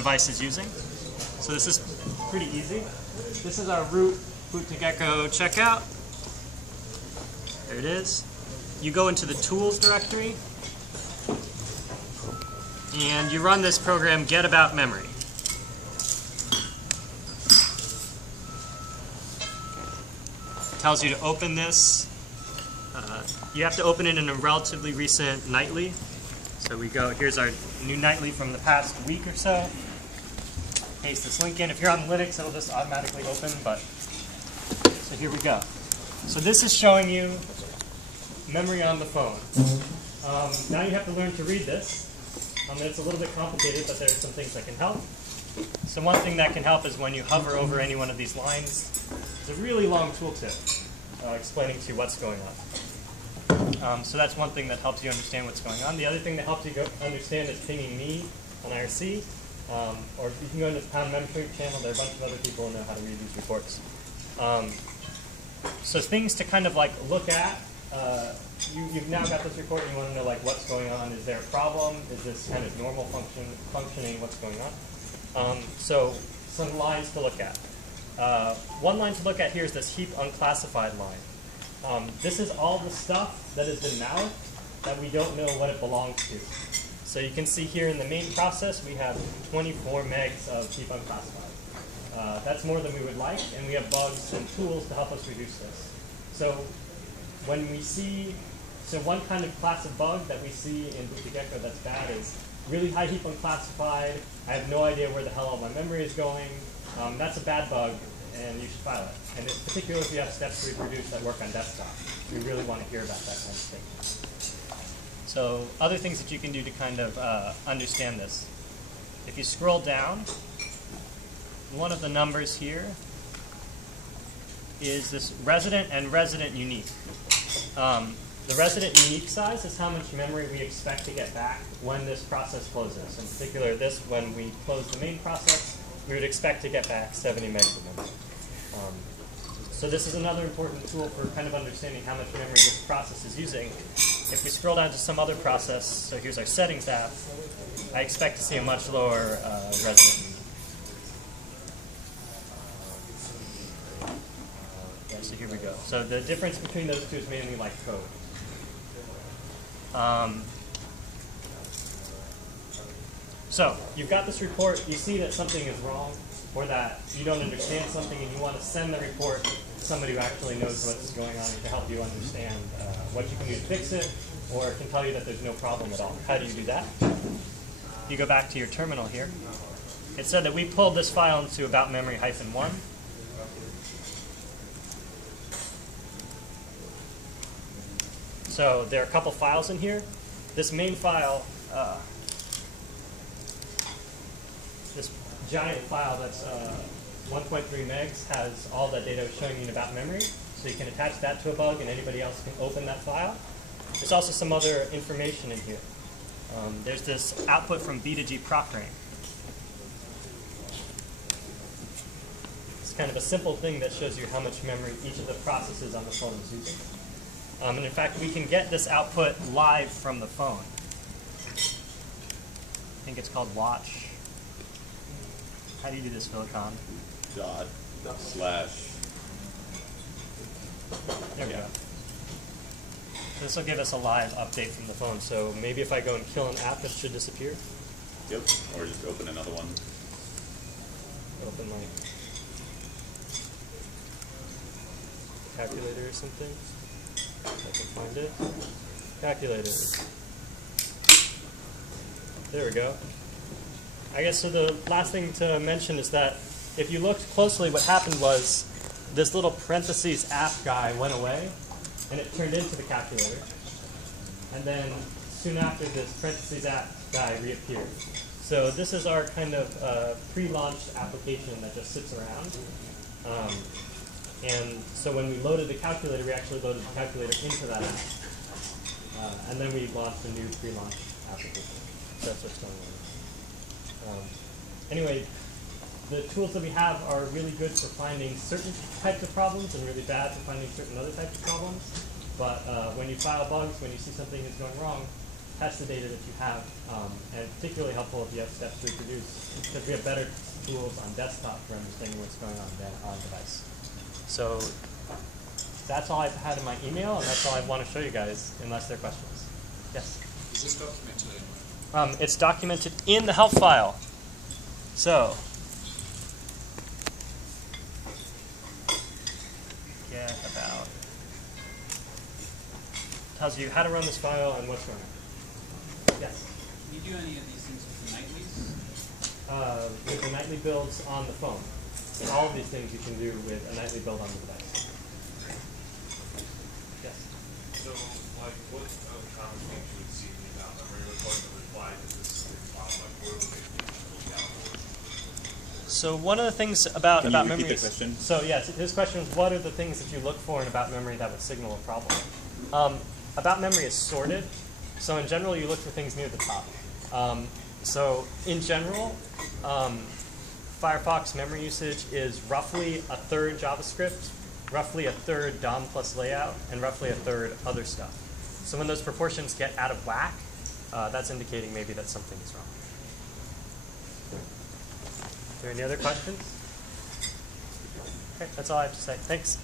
device is using. So this is pretty easy. This is our root boot to gecko checkout. There it is. You go into the tools directory and you run this program get about memory. It tells you to open this. You have to open it in a relatively recent nightly. So we go, here's our new nightly from the past week or so. Paste this link in. If you're on Linux, it'll just automatically open, but so here we go. So this is showing you memory on the phone. Now you have to learn to read this. It's a little bit complicated, but there are some things that can help. So one thing that can help is when you hover over any one of these lines. It's a really long tooltip explaining to you what's going on. So that's one thing that helps you understand what's going on. The other thing that helps you understand is pinging me on IRC. Or you can go into the Pound Memory channel. There are a bunch of other people who know how to read these reports. So things to kind of like look at. You've now got this report and you want to know like what's going on. Is there a problem? Is this kind of normal functioning? What's going on? So some lines to look at. One line to look at here is this heap unclassified line. This is all the stuff that has been mouthed that we don't know what it belongs to. So you can see here in the main process we have 24 megs of heap unclassified. That's more than we would like, and we have bugs and tools to help us reduce this. So when we see, one kind of class of bug that we see in boot to gecko that's bad is really high heap unclassified. I have no idea where the hell all my memory is going. That's a bad bug, and you should file it. And particularly if you have steps to reproduce that work on desktop, we really want to hear about that kind of thing. So other things that you can do to kind of understand this. If you scroll down, one of the numbers here is this resident and resident unique. The resident unique size is how much memory we expect to get back when this process closes. In particular, when we close the main process, we would expect to get back 70 megs of memory. So this is another important tool for kind of understanding how much memory this process is using. If we scroll down to some other process, so here's our settings app, I expect to see a much lower resident unique. Yeah, so here we go. So the difference between those two is mainly like code. So you've got this report, you see that something is wrong, or that you don't understand something and you want to send the report to somebody who actually knows what's going on and to help you understand what you can do to fix it, or can tell you that there's no problem at all. How do you do that? You go back to your terminal here. It said that we pulled this file into about memory -1. So there are a couple files in here. This main file, this giant file that's 1.3 megs has all that data showing you about memory. So you can attach that to a bug and anybody else can open that file. There's also some other information in here. There's this output from B2G proctoring. It's kind of a simple thing that shows you how much memory each of the processes on the phone is using. And in fact, we can get this output live from the phone. I think it's called watch. How do you do this, Philicon? /. There we go. This will give us a live update from the phone. So maybe if I go and kill an app, it should disappear. Yep, or just open another one. Open my calculator or something. If I can find it. Calculator. There we go. I guess so the last thing to mention is that if you looked closely, what happened was this little parentheses app guy went away and it turned into the calculator. And then soon after, this parentheses app guy reappeared. So this is our kind of pre-launched application that just sits around. And so when we loaded the calculator, we actually loaded the calculator into that app. And then we launched a new pre-launch application. So that's what's going on. Anyway, the tools that we have are really good for finding certain types of problems and really bad for finding certain other types of problems. But when you file bugs, when you see something is going wrong, That's the data that you have, and particularly helpful if you have steps to reproduce, because we have better tools on desktop for understanding what's going on than on device. So that's all I've had in my email, and that's all I want to show you guys, unless there are questions. Yes? Is this documented anywhere? It's documented in the help file. So, get about, tells you how to run this file and what's going on. Yes? Can you do any of these things with the nightlies? With the nightly builds on the phone. All of these things you can do with a nightly build on the device. Yes? So, like, what common things you would see in the account memory report that reply to this file? Like, what are they look out for? So one of the things about Can you memory repeat the is, question? so yes, his question is, what are the things that you look for in about memory that would signal a problem? About memory is sorted. So in general, you look for things near the top. So in general, Firefox memory usage is roughly a third JavaScript, roughly a third DOM plus layout, and roughly a third other stuff. So when those proportions get out of whack, that's indicating maybe that something is wrong. Are there any other questions? Okay, that's all I have to say. Thanks.